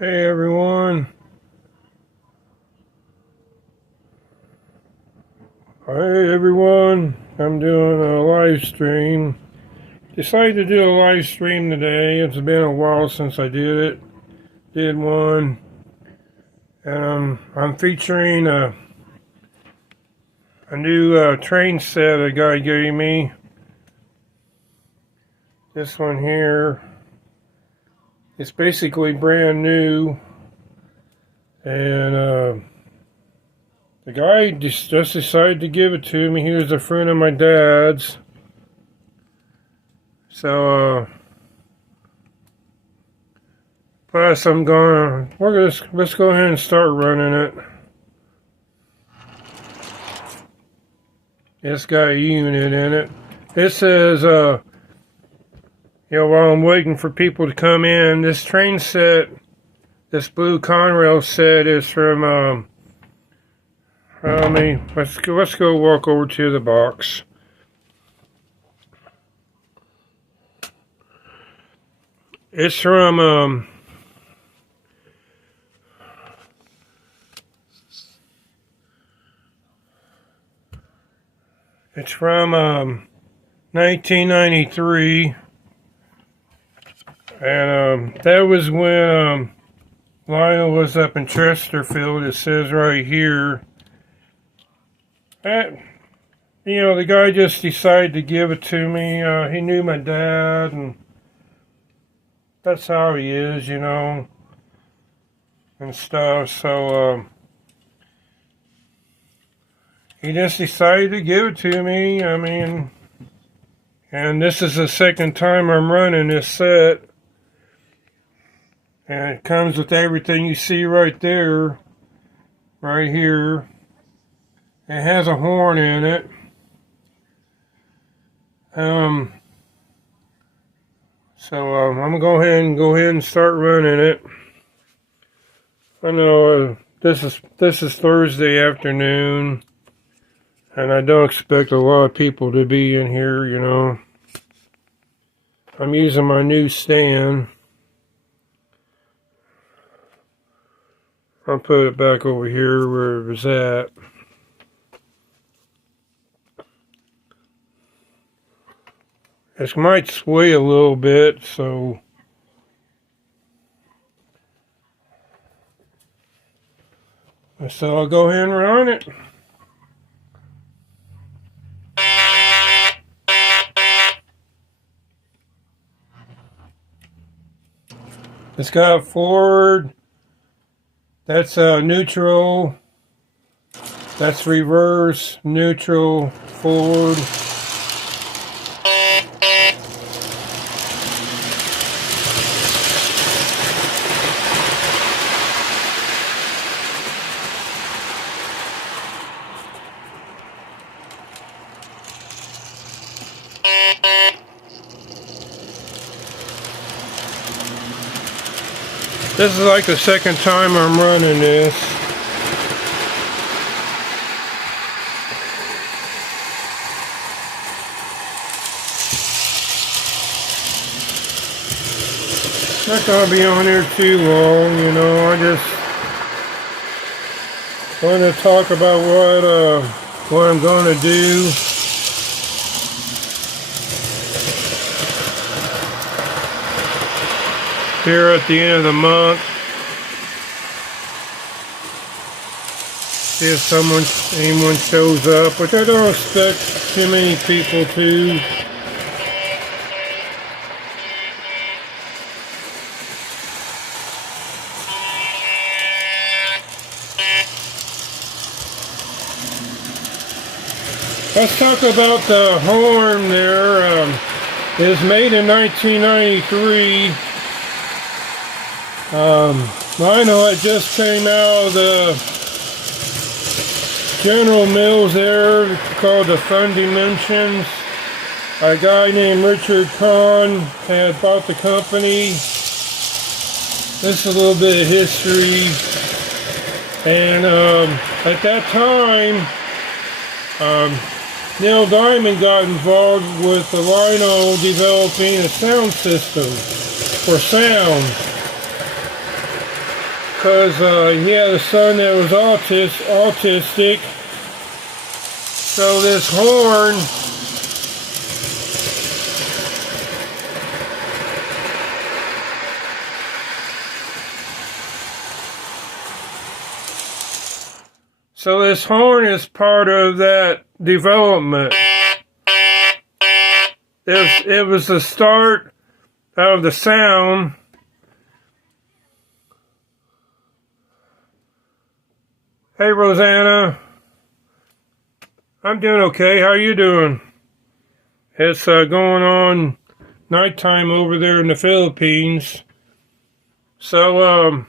Hey everyone. Hey everyone. I'm doing a live stream. Decided to do a live stream today. It's been a while since I did it. Did one. And I'm featuring a new train set a guy gave me. This one here. It's basically brand new. And the guy just decided to give it to me. He was a friend of my dad's. So, plus let's go ahead and start running it. It's got a unit in it. It says, while I'm waiting for people to come in, this train set, this blue Conrail set is from, let's go walk over to the box. It's from, it's from 1993, and that was when Lionel was up in Chesterfield. It says right here. The guy just decided to give it to me. He knew my dad, and that's how he is, and stuff. So, he just decided to give it to me. And this is the second time I'm running this set. And it comes with everything you see right there, right here. It has a horn in it. I'm gonna go ahead and start running it. I know this is Thursday afternoon, and I don't expect a lot of people to be in here. I'm using my new stand. I'll put it back over here where it was at. This might sway a little bit, so I'll go ahead and run it. It's got forward. That's neutral. That's reverse, neutral, forward. This is like the second time I'm running this. Not gonna be on here too long, I just want to talk about what I'm gonna do. Here at the end of the month, see if anyone shows up, which I don't expect too many people to. Let's talk about the horn there. It was made in 1993. Lionel had just came out of the General Mills there, called the Fun Dimensions. A guy named Richard Kahn had bought the company. This is a little bit of history. And at that time, Neil Diamond got involved with the Lionel developing a sound system for sound. because he had a son that was autistic. So this horn is part of that development. It was the start of the sound. Hey, Rosanna. I'm doing okay. How are you doing? It's going on nighttime over there in the Philippines. So,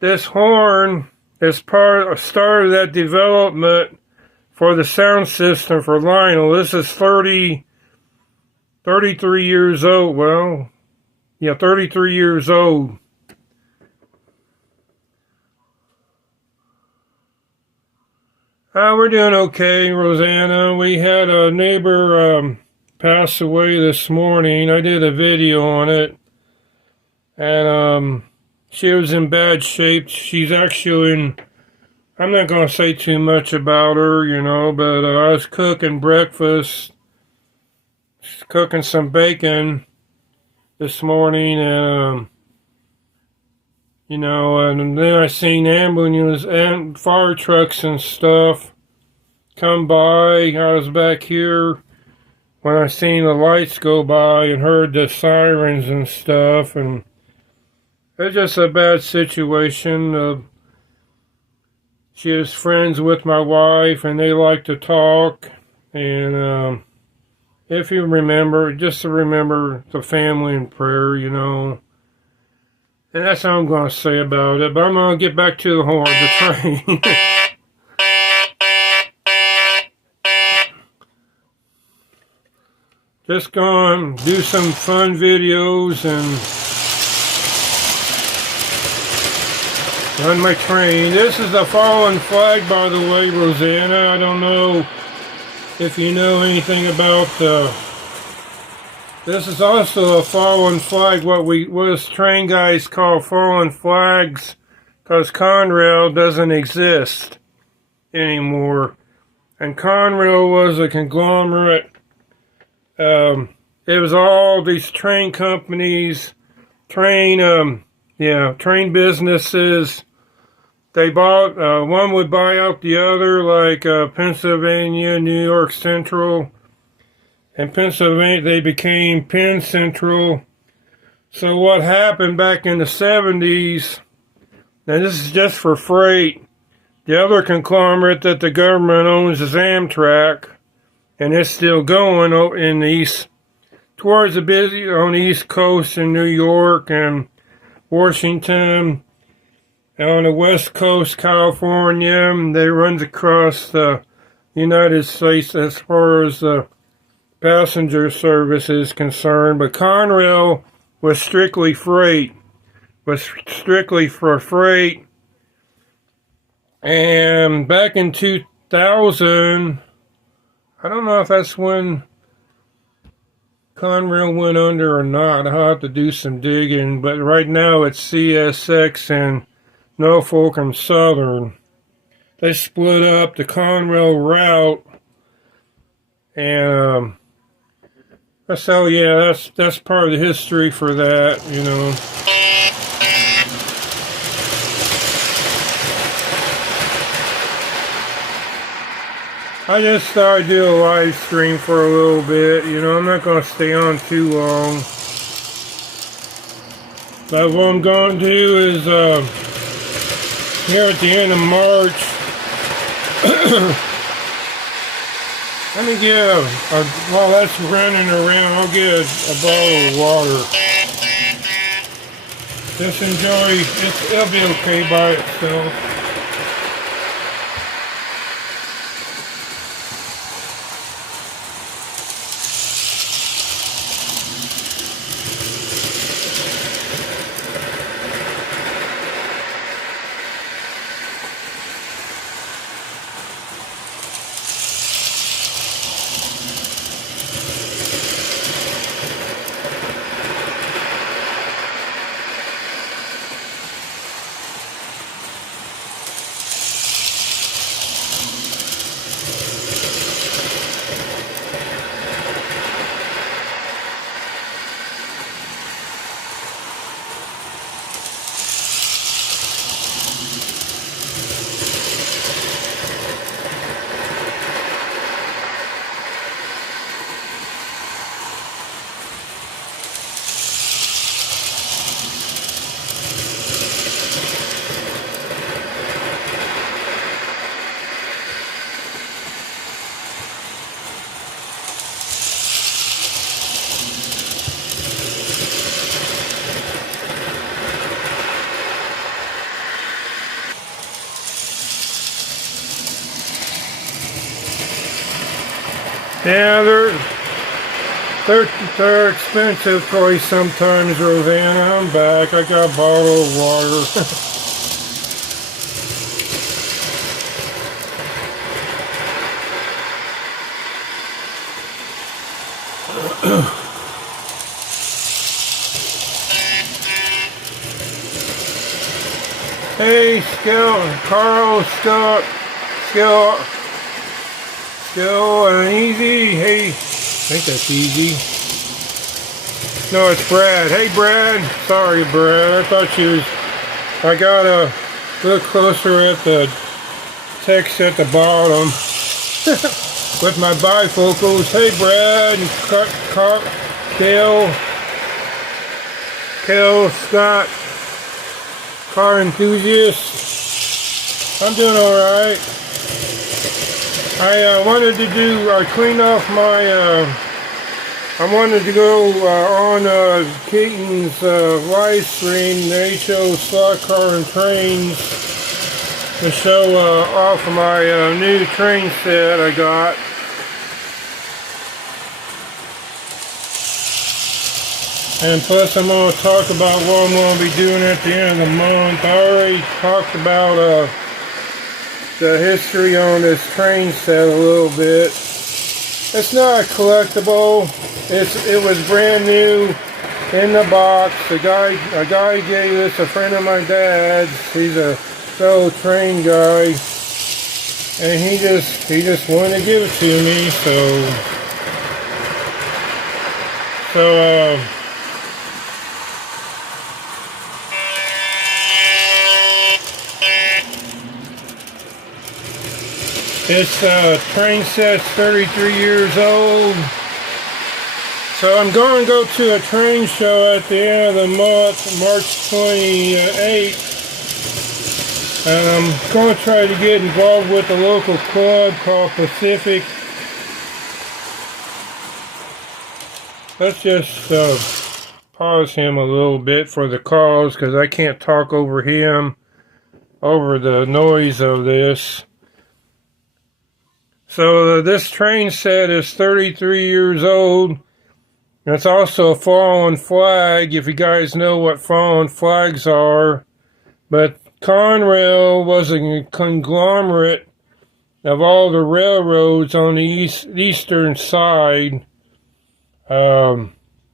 this horn is start of that development for the sound system for Lionel. This is 33 years old. Well, yeah, 33 years old. We're doing okay, Rosanna. We had a neighbor pass away this morning. I did a video on it. And she was in bad shape. She's actually I'm not going to say too much about her, you know, but I was cooking breakfast, cooking some bacon this morning, and you know, and then I seen ambulances and fire trucks and stuff come by. I was back here when I seen the lights go by and heard the sirens and stuff, and it's just a bad situation. She is friends with my wife, and they like to talk, and if you remember, just to remember the family in prayer, you know. And that's all I'm going to say about it. But I'm going to get back to the horn, the train. Just going to do some fun videos and run my train. This is a fallen flag, by the way, Rosanna. I don't know if you know anything about this is also a fallen flag, what us train guys call fallen flags, because Conrail doesn't exist anymore. And Conrail was a conglomerate. It was all these train companies, train businesses. They bought, one would buy out the other, like Pennsylvania, New York Central. In Pennsylvania, they became Penn Central. So what happened back in the 70s, and this is just for freight, the other conglomerate that the government owns is Amtrak, and it's still going in the east, towards the busy, on the East Coast in New York and Washington, and on the West Coast, California, and they runs across the United States as far as the passenger service is concerned. But Conrail was strictly freight, was strictly for freight. And back in 2000, I don't know if that's when Conrail went under or not. I'll have to do some digging. But right now it's CSX and Norfolk and Southern. They split up the Conrail route, and so yeah, that's part of the history for that, you know. I just thought I'd do a live stream for a little bit, you know. I'm not going to stay on too long. But what I'm going to do is, here at the end of March, let me get while that's running around, I'll get a bottle of water. Just enjoy, it'll be okay by itself. Yeah, they're expensive toys sometimes, Rosanna. I'm back. I got a bottle of water. Hey, Carl, Skill, and Easy. Hey, I think that's Easy. No, it's Brad. Hey, Brad. Sorry, Brad. I thought you was. I gotta look closer at the text at the bottom with my bifocals. Hey, Brad, Kale, Scott. Car enthusiast. I'm doing alright. I wanted to clean off my, I wanted to go on Keaton's live stream, the HO Slot Car and Trains, to show off my new train set I got. And plus I'm going to talk about what I'm going to be doing at the end of the month. I already talked about the history on this train set a little bit. It's not a collectible. It was brand new in the box. A guy gave this, a friend of my dad's. He's a fellow train guy. And he just wanted to give it to me, so this train set's 33 years old. So I'm going to go to a train show at the end of the month, March 28th. And I'm going to try to get involved with a local club called Pacific. Let's just pause him a little bit for the calls, because I can't talk over him, over the noise of this. So this train set is 33 years old. It's also a fallen flag, if you guys know what fallen flags are. But Conrail was a conglomerate of all the railroads on the eastern side,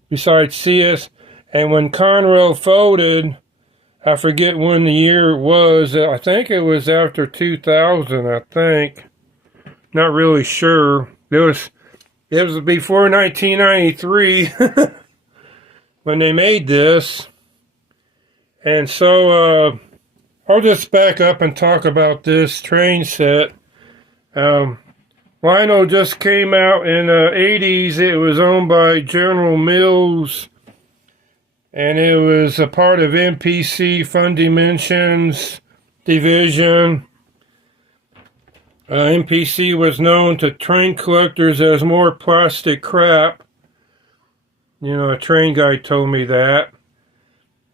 besides CS. And when Conrail folded, I forget when the year it was. I think it was after 2000, I think. Not really sure. It was before 1993 when they made this. And so I'll just back up and talk about this train set. Lionel just came out in the 80s. It was owned by General Mills, and it was a part of MPC Fun Dimensions division. MPC was known to train collectors as more plastic crap. You know, a train guy told me that.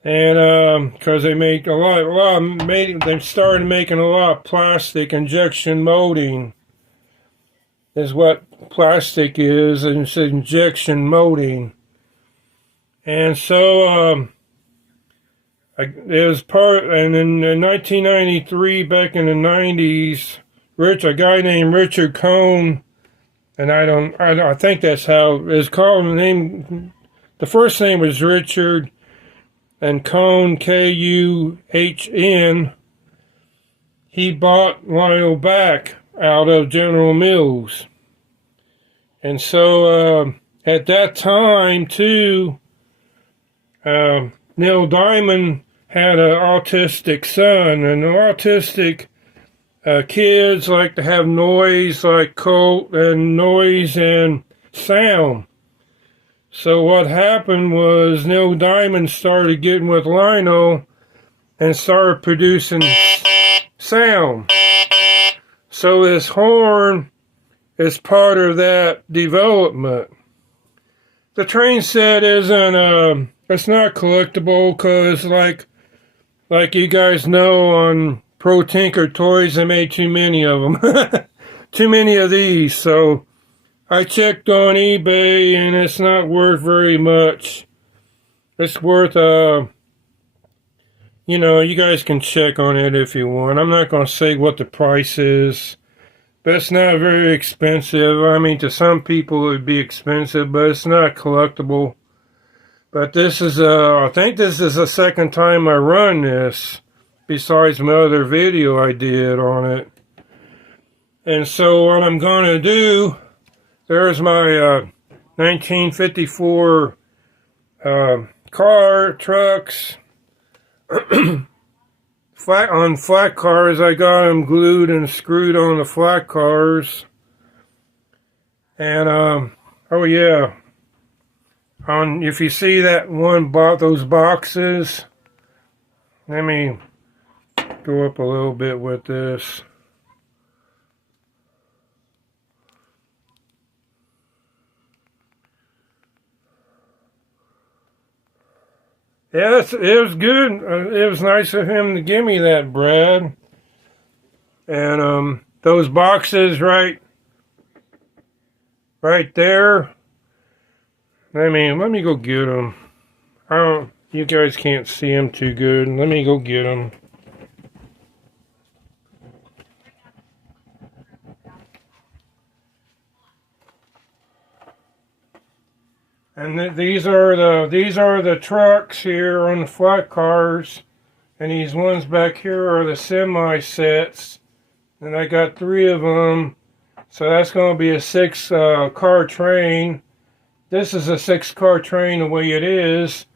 And because they make they started making a lot of plastic injection molding. Is what plastic is, and it's injection molding. And so it was and in 1993, back in the 90s, a guy named Richard Cohn, and I think that's how it's called. The first name was Richard, and Cohn, Kuhn. He bought Lionel back out of General Mills. And so at that time too, Neil Diamond had an autistic son, and the autistic kids like to have noise like Colt, and noise and sound. So what happened was Neil Diamond started getting with Lionel and started producing sound. So this horn is part of that development. The train set isn't it's not collectible, because like you guys know, on Pro Tinker Toys, they made too many of them. Too many of these. So I checked on eBay and it's not worth very much. It's worth, you know, you guys can check on it if you want. I'm not going to say what the price is, but it's not very expensive. I mean, to some people it would be expensive, but it's not collectible. But this is, I think this is the second time I run this, besides my other video I did on it. And so what I'm going to do, there's my 1954 trucks. Flat cars, I got them glued and screwed on the flat cars. And, oh yeah. If you see that those boxes, let me go up a little bit with this. Yeah, it was good. It was nice of him to give me that, Brad. And those boxes right there. Let me go get them. You guys can't see them too good. Let me go get them. And these are the trucks here on the flat cars, and these ones back here are the semi sets, and I got 3 of them. So that's going to be a 6 car train. This is a 6-car train the way it is.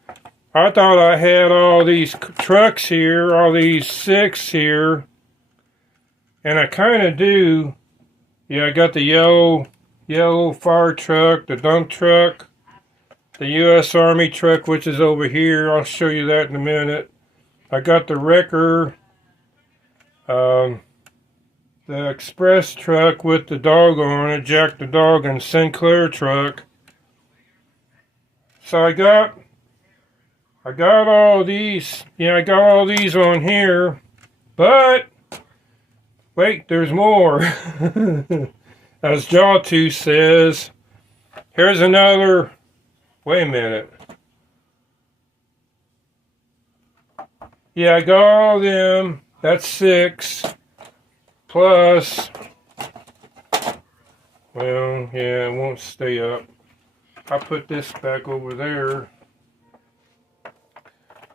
I thought I had all these trucks here, all these 6 here, and I kind of do. Yeah, I got the yellow fire truck, the dump truck, the U.S. Army truck, which is over here. I'll show you that in a minute. I got the wrecker, the express truck with the dog on it, Jack the dog, and Sinclair truck. So I got all these. Yeah, I got all these on here. But wait, there's more. As Jawtooth says, here's another. Wait a minute. Yeah, I got all of them. That's 6. Plus, well, yeah, it won't stay up. I'll put this back over there.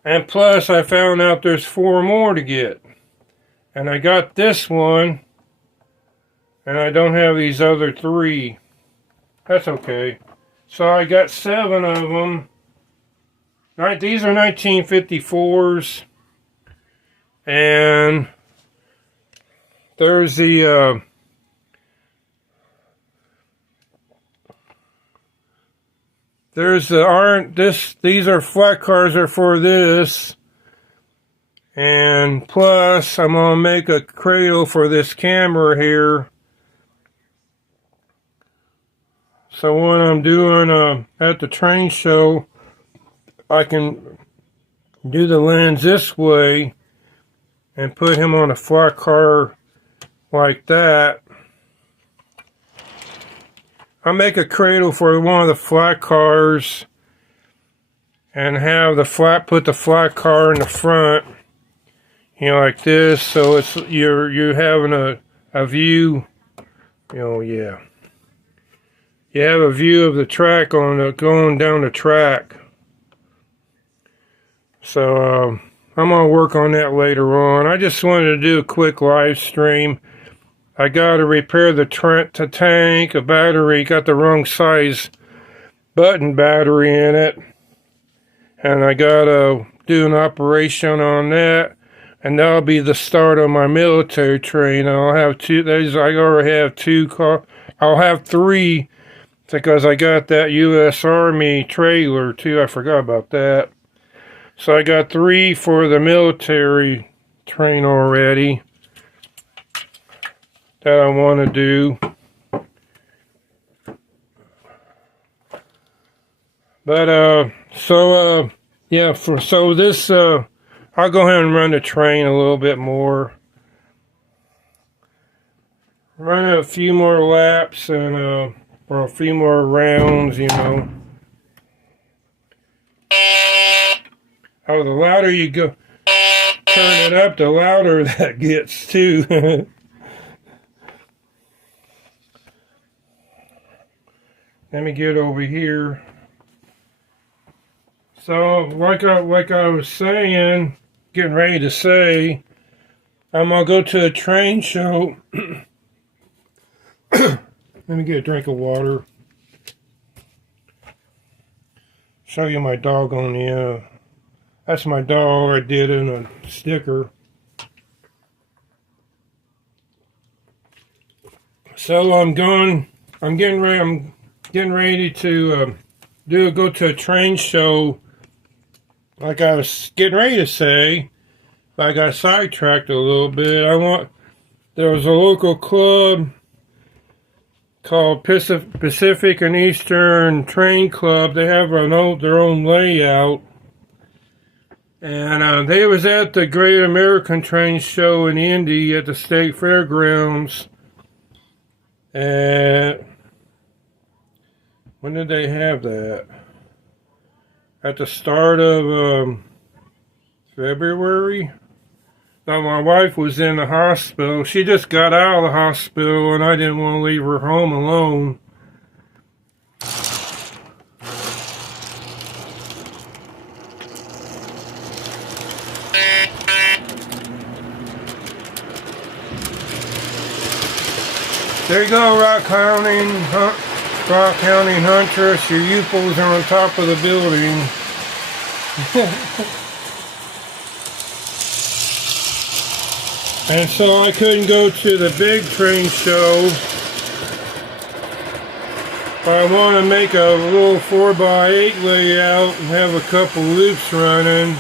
And plus, I found out there's 4 more to get. And I got this one. And I don't have these other 3. That's okay. So I got 7 of them. These are 1954s. And there's the these are flat cars are for this. And plus I'm gonna make a cradle for this camera here. So when I'm doing at the train show, I can do the lens this way and put him on a flat car like that. I'll make a cradle for one of the flat cars and have put the flat car in the front, you know, like this. So it's you're having a view, you know, yeah. You have a view of the track going down the track. So I'm gonna work on that later on. I just wanted to do a quick live stream. I got to repair the tank. A battery got the wrong size button battery in it, and I got to do an operation on that. And that'll be the start of my military train. I'll have 2. I already have 2 cars. I'll have 3. Because I got that U.S. Army trailer too. I forgot about that. So I got 3 for the military train already that I want to do. But yeah, so this I'll go ahead and run the train a little bit more. Run a few more laps and or a few more rounds, you know. Oh, the louder you go, turn it up, the louder that gets too. Let me get over here. So, like I was saying, getting ready to say, I'm gonna go to a train show. Let me get a drink of water. Show you my dog on the. That's my dog. I did in a sticker. So I'm getting ready to go to a train show. Like I was getting ready to say, I got sidetracked a little bit. There was a local club called Pacific and Eastern Train Club. They have their own layout. And they was at the Great American Train Show in Indy at the State Fairgrounds. And when did they have that? At the start of February? Now my wife was in the hospital. She just got out of the hospital and I didn't want to leave her home alone. There you go, Rock County Huntress. Your UFOs are on top of the building. And so I couldn't go to the big train show. But I want to make a little 4x8 layout and have a couple loops running.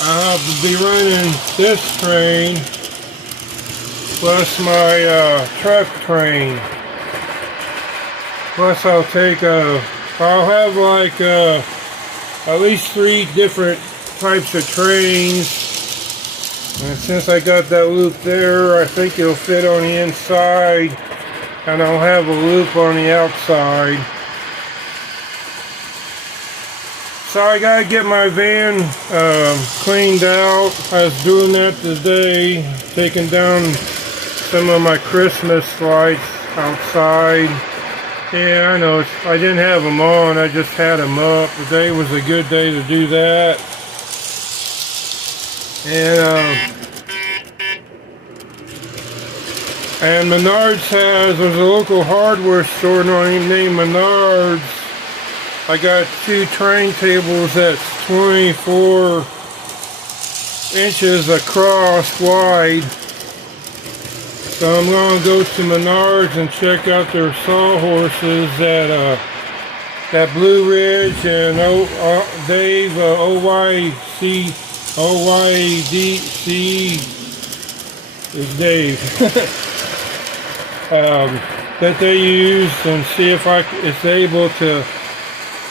I'll have to be running this train plus my truck train. Plus I'll have like at least 3 different types of trains. And since I got that loop there, I think it'll fit on the inside. And I'll have a loop on the outside. So I gotta get my van cleaned out. I was doing that today, taking down some of my Christmas lights outside. Yeah, I know, I didn't have them on, I just had them up. Today was a good day to do that. And Menards there's a local hardware store named Menards. I got 2 train tables that's 24 inches across wide. So I'm going to go to Menards and check out their sawhorses at Blue Ridge and Dave OYDC is Dave that they use, and see if it's able to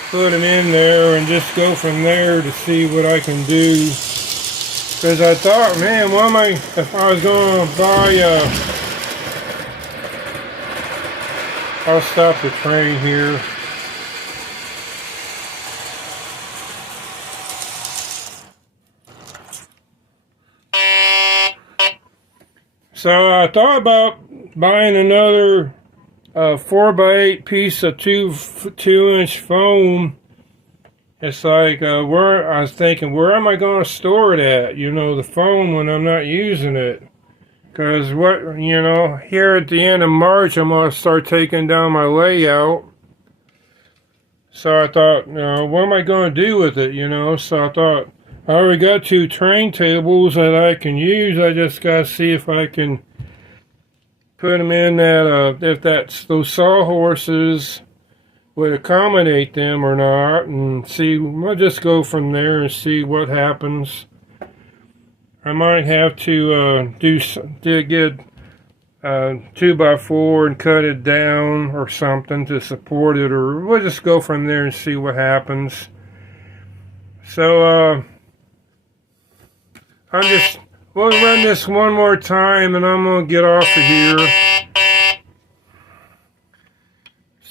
put them in there and just go from there to see what I can do. Because I thought, man, if I was going to buy I'll stop the train here. So I thought about buying another 4x8 piece of 2-inch foam. It's like, I was thinking, where am I going to store it at? You know, the foam when I'm not using it. Because here at the end of March, I'm going to start taking down my layout. So I thought, what am I going to do with it, So I thought, I already got 2 train tables that I can use. I just got to see if I can put them in that, if those sawhorses would accommodate them or not. And see, we'll just go from there and see what happens. I might have to get 2x4 and cut it down or something to support it, or we'll just go from there and see what happens. So we'll run this one more time and I'm gonna get off of here.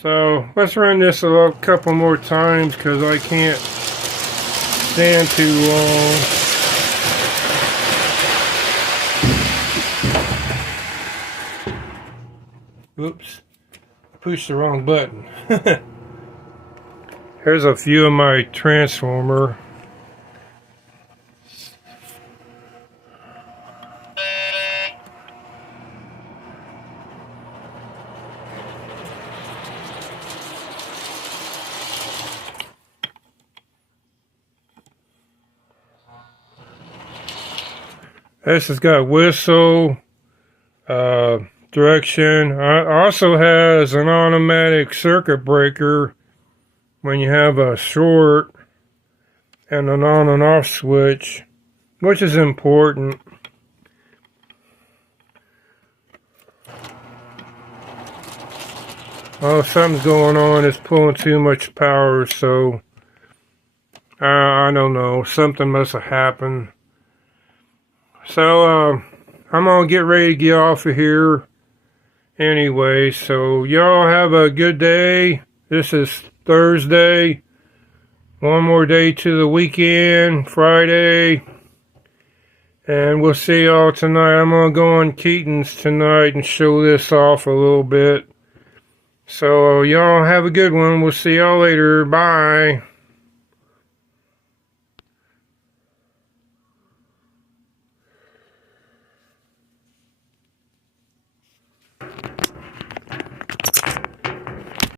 So let's run this a couple more times because I can't stand too long. Oops, I pushed the wrong button. Here's a view of my transformer. This has got whistle, direction. It also has an automatic circuit breaker when you have a short, and an on and off switch, which is important. Oh, something's going on. It's pulling too much power, so I don't know. Something must have happened. So, I'm gonna get ready to get off of here anyway. So, y'all have a good day. This is Thursday. One more day to the weekend, Friday. And we'll see y'all tonight. I'm gonna go on Keaton's tonight and show this off a little bit. So, y'all have a good one. We'll see y'all later. Bye.